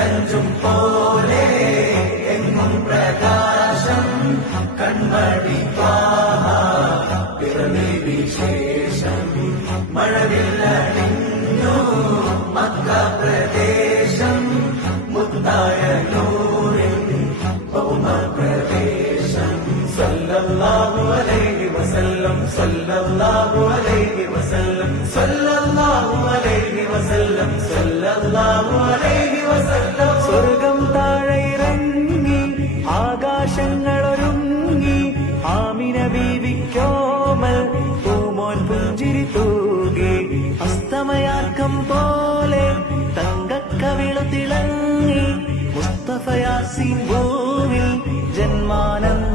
കണ്ണഞ്ചും പോലെ എങ്ങും പ്രകാശം കൺമണി പിറവി വിശേഷം മഴവില്ലണിഞ്ഞു മക്ക പ്രദേശം മുത്തായ നൂറിൻ ഭൗമ പ്രദേശം സല്ലല്ലാഹു അലൈഹി വസല്ലം സല്ലല്ലാഹു അലൈഹി വസല്ലം സല്ലല്ലാഹു അലൈഹി വസല്ലം സല്ലല്ലാഹു അലൈഹി വസല്ലം. സ്വർഗം താഴെ ഇറങ്ങി ആകാശങ്ങളൊരുങ്ങി ആമിന ബീവിക്കോമൽ പൂമോൻ പുഞ്ചിരി തൂകി അസ്തമയാക്കം പോലെ തങ്കക്കവിളു തിളങ്ങി മുസ്തഫ യാസീൻ ഭൂവിൽ ജന്മാനന്ദ